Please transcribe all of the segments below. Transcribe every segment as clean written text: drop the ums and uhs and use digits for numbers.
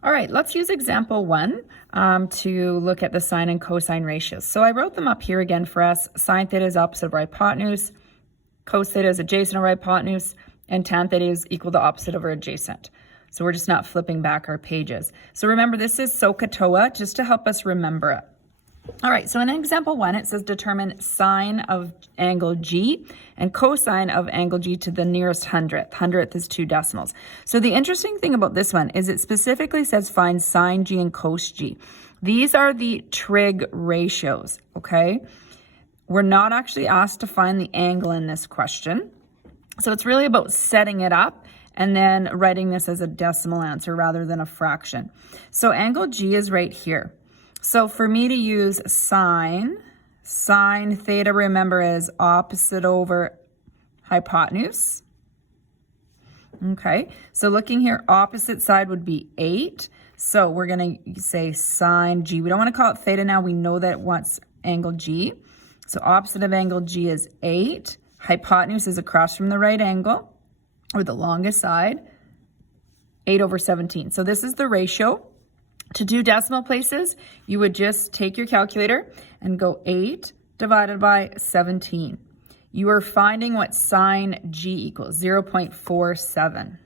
All right, let's use example 1 to look at the sine and cosine ratios. So I wrote them up here again for us. Sine theta is opposite of our hypotenuse, cos theta is adjacent of our hypotenuse, and tan theta is equal to opposite of our adjacent. So we're just not flipping back our pages. So remember, this is SOHCAHTOA, just to help us remember it. All right, so in example 1, it says determine sine of angle G and cosine of angle G to the nearest hundredth. Hundredth is 2 decimals. So the interesting thing about this one is it specifically says find sine G and cos G. These are the trig ratios, okay? We're not actually asked to find the angle in this question. So it's really about setting it up and then writing this as a decimal answer rather than a fraction. So angle G is right here. So for me to use sine theta, remember, is opposite over hypotenuse. Okay, so looking here, opposite side would be 8. So we're going to say sine G. We don't want to call it theta now. We know that it wants angle G. So opposite of angle G is 8. Hypotenuse is across from the right angle, or the longest side, 8 over 17. So this is the ratio. To do decimal places, you would just take your calculator and go 8 divided by 17. You are finding what sine G equals, 0.47.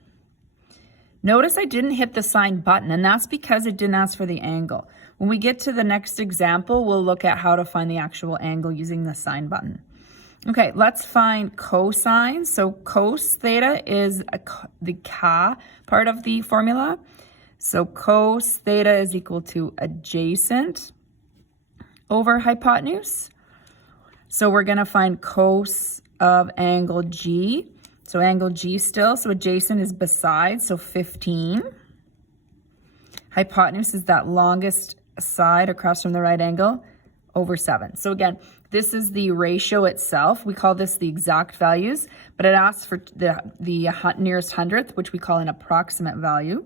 Notice I didn't hit the sine button, and that's because it didn't ask for the angle. When we get to the next example, we'll look at how to find the actual angle using the sine button. Okay, let's find cosine. So cos theta is the ka part of the formula. So cos theta is equal to adjacent over hypotenuse. So we're going to find cos of angle G. So angle G still, so adjacent is beside, so 15. Hypotenuse is that longest side across from the right angle, over 7. So again, this is the ratio itself. We call this the exact values, but it asks for the nearest hundredth, which we call an approximate value.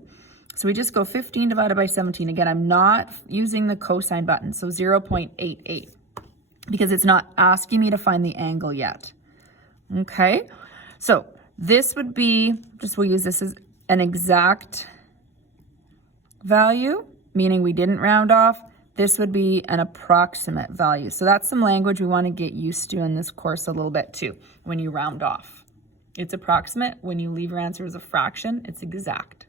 So we just go 15 divided by 17. Again, I'm not using the cosine button, so 0.88, because it's not asking me to find the angle yet. Okay, so this would be, we'll use this as an exact value, meaning we didn't round off. This would be an approximate value. So that's some language we want to get used to in this course a little bit too, when you round off. It's approximate. When you leave your answer as a fraction, it's exact.